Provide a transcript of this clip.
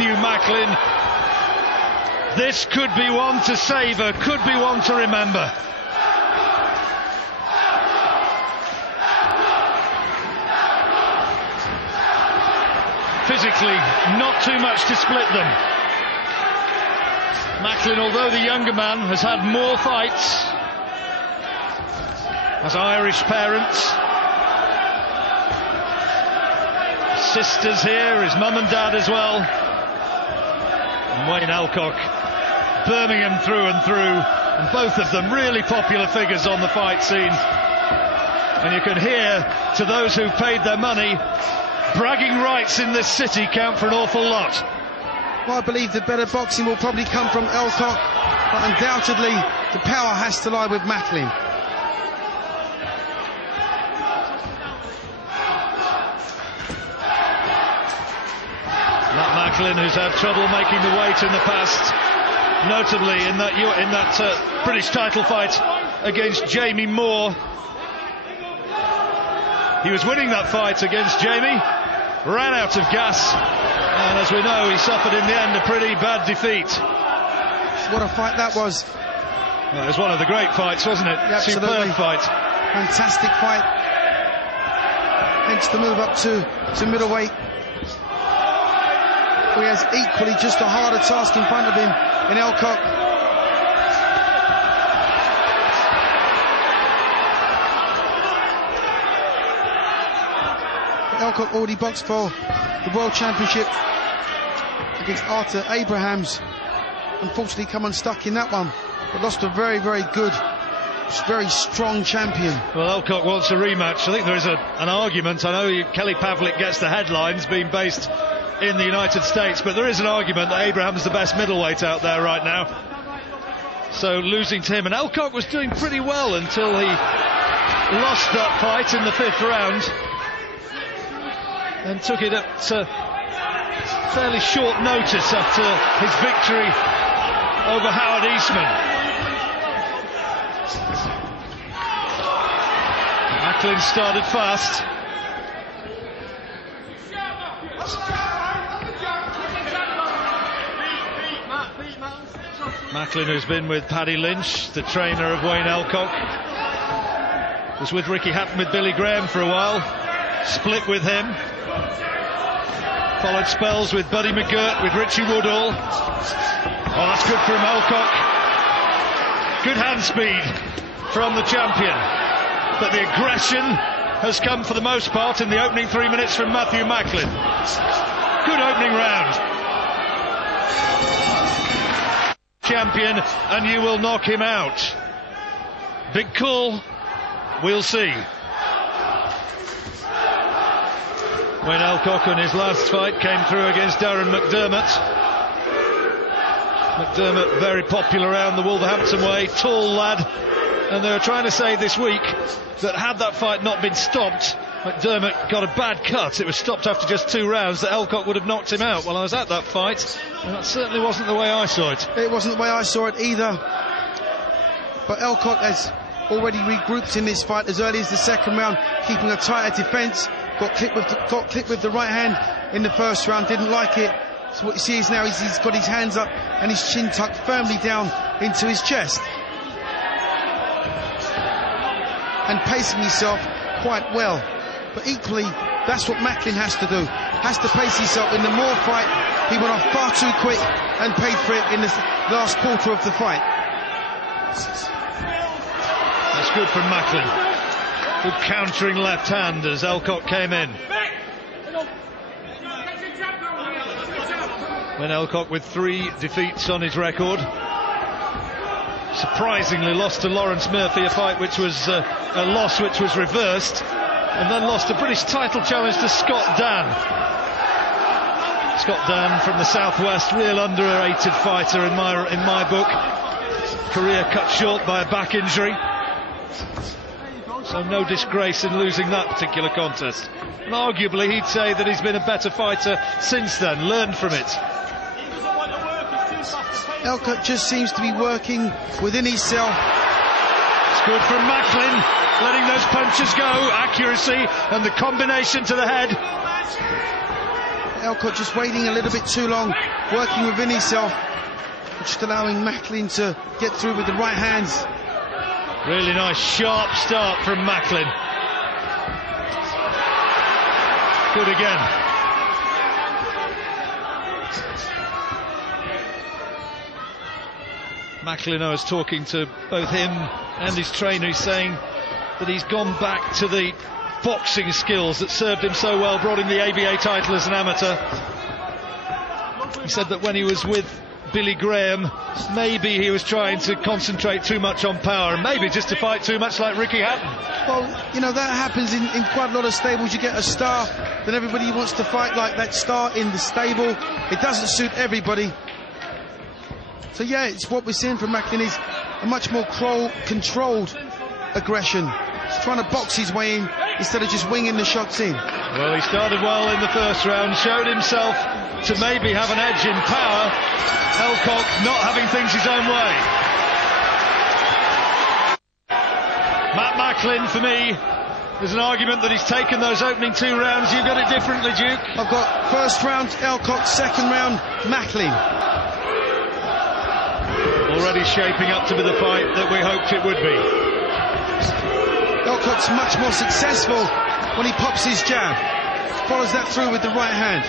Matthew Macklin. This could be one to savour, could be one to remember. Physically, not too much to split them. Macklin, although the younger man, has had more fights, has Irish parents, sisters here, his mum and dad as well. And Wayne Elcock, Birmingham through and through, and both of them really popular figures on the fight scene. And you can hear, to those who've paid their money, bragging rights in this city count for an awful lot. Well, I believe the better boxing will probably come from Elcock, but undoubtedly the power has to lie with Macklin. Matt Macklin, who's had trouble making the weight in the past, notably in that British title fight against Jamie Moore. He was winning that fight against Jamie, ran out of gas, and as we know, he suffered in the end a pretty bad defeat. What a fight that was. Well, it was one of the great fights, wasn't it? Yeah, superb fight. Fantastic fight. Hence the move up to middleweight. He has equally just a harder task in front of him in Elcock. Elcock already boxed for the World Championship against Arthur Abrahams. Unfortunately come unstuck in that one, but lost a very, very good, very strong champion. Well, Elcock wants a rematch. I think there is an argument. I know Kelly Pavlik gets the headlines, being based in the United States, but there is an argument that Abraham's the best middleweight out there right now. So losing to him, and Elcock was doing pretty well until he lost that fight in the 5th round. And took it at fairly short notice after his victory over Howard Eastman. Macklin started fast. Macklin, who's been with Paddy Lynch, the trainer of Wayne Elcock, was with Ricky Hatton with Billy Graham for a while, split with him. Followed spells with Buddy McGirt, with Richie Woodall. Oh, that's good from Elcock. Good hand speed from the champion. But the aggression has come for the most part in the opening 3 minutes from Matthew Macklin. Good opening round. Champion, and you will knock him out. Big call. We'll see. Wayne Elcock in his last fight came through against Darren McDermott. McDermott very popular around the Wolverhampton way, tall lad, and they were trying to say this week that had that fight not been stopped, McDermott got a bad cut. It was stopped after just 2 rounds, that Elcock would have knocked him out. Well, I was at that fight, and that certainly wasn't the way I saw it. It wasn't the way I saw it either. But Elcock has already regrouped in this fight as early as the 2nd round, keeping a tighter defence. Got clipped with the right hand in the 1st round, didn't like it. So what you see is now he's got his hands up and his chin tucked firmly down into his chest. And pacing himself quite well. But equally, that's what Macklin has to do. Has to pace himself. In the Moore fight, he went off far too quick and paid for it in the last quarter of the fight. That's good from Macklin. Good countering left hand as Elcock came in. When Elcock with 3 defeats on his record. Surprisingly lost to Lawrence Murphy, a fight which was a loss which was reversed, and then lost a British title challenge to Scott Dan. Scott Dan from the southwest, real underrated fighter in my book. Career cut short by a back injury. So no disgrace in losing that particular contest. And arguably he'd say that he's been a better fighter since then, learned from it. Elcock just seems to be working within himself. It's good from Macklin, letting those punches go, accuracy and the combination to the head. Elcock just waiting a little bit too long, working within himself, just allowing Macklin to get through with the right hands. Really nice sharp start from Macklin. Good again. Macklin, I was talking to both him and his trainer, he's saying that he's gone back to the boxing skills that served him so well, brought him the ABA title as an amateur. He said that when he was with Billy Graham, maybe he was trying to concentrate too much on power, and maybe just to fight too much like Ricky Hatton. Well, you know, that happens in quite a lot of stables. You get a star, then everybody wants to fight like that star in the stable. It doesn't suit everybody. So yeah, it's what we're seeing from Macklin is a much more controlled aggression. He's trying to box his way in instead of just winging the shots in. Well, he started well in the first round, showed himself to maybe have an edge in power. Elcock not having things his own way. Matt Macklin, for me, there's an argument that he's taken those opening 2 rounds. You've got it differently, Duke. I've got first round Elcock, second round Macklin. Already shaping up to be the fight that we hoped it would be. Elcock's much more successful when he pops his jab, follows that through with the right hand.